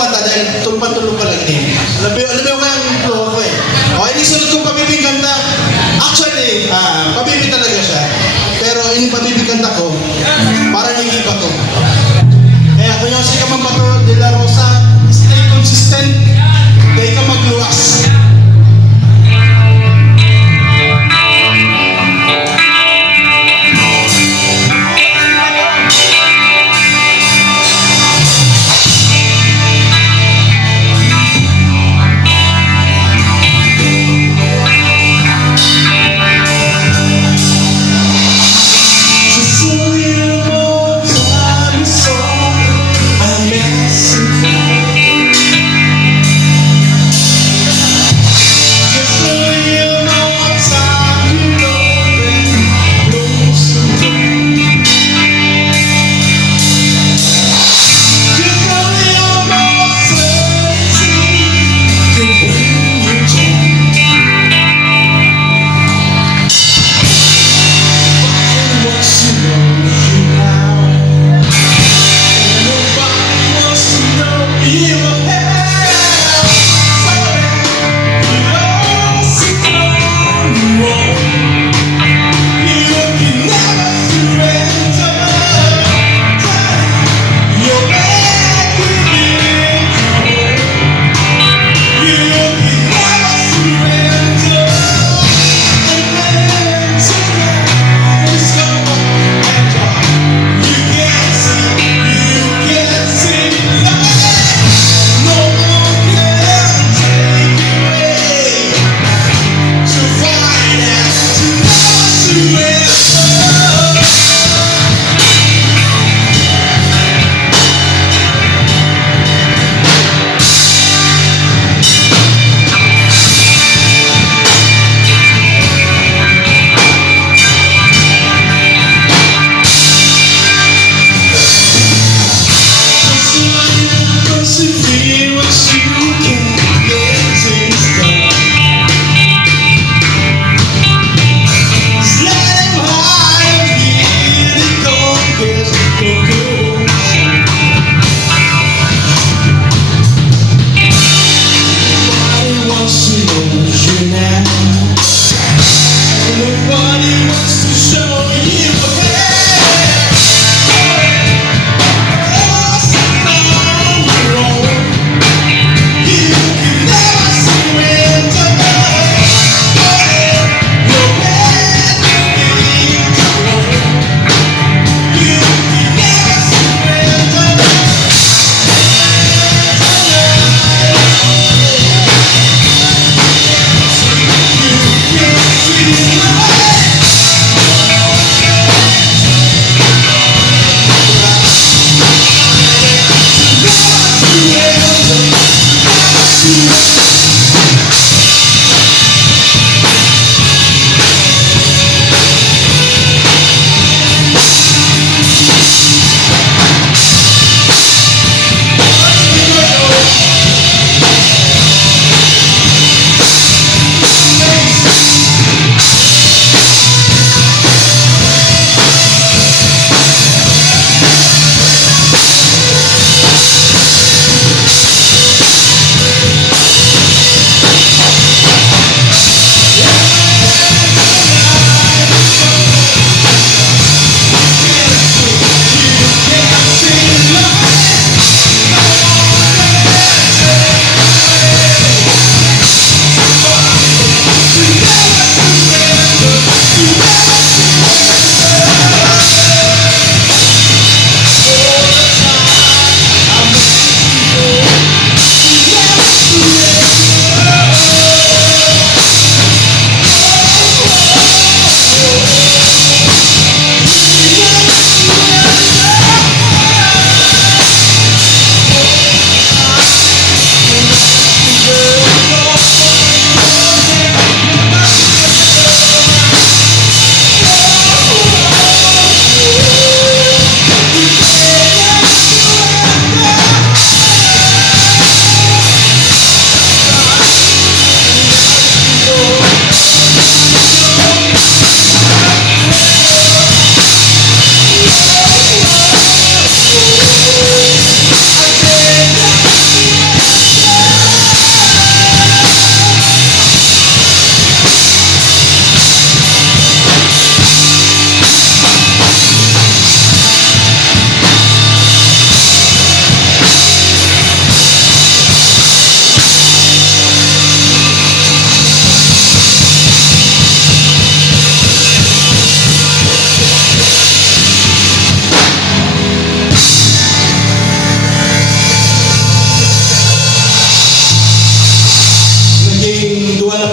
kanta dahil tulpan-tulong pa lang din. Alam mo yung flow ko eh. Okay, ini sunod kong pabibig kanta. Actually, pabibig talaga siya. Pero ini pabibig kanta ko, parang nag-iba to. Kaya kung yung si Kamang Bato de la Rosa, stay consistent, dahil ka magluwas.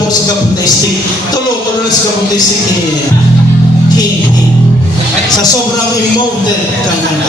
ko sa kapuntistik. Tulo na sa kapuntistik ni King. Sa sobrang emoted kang kanta.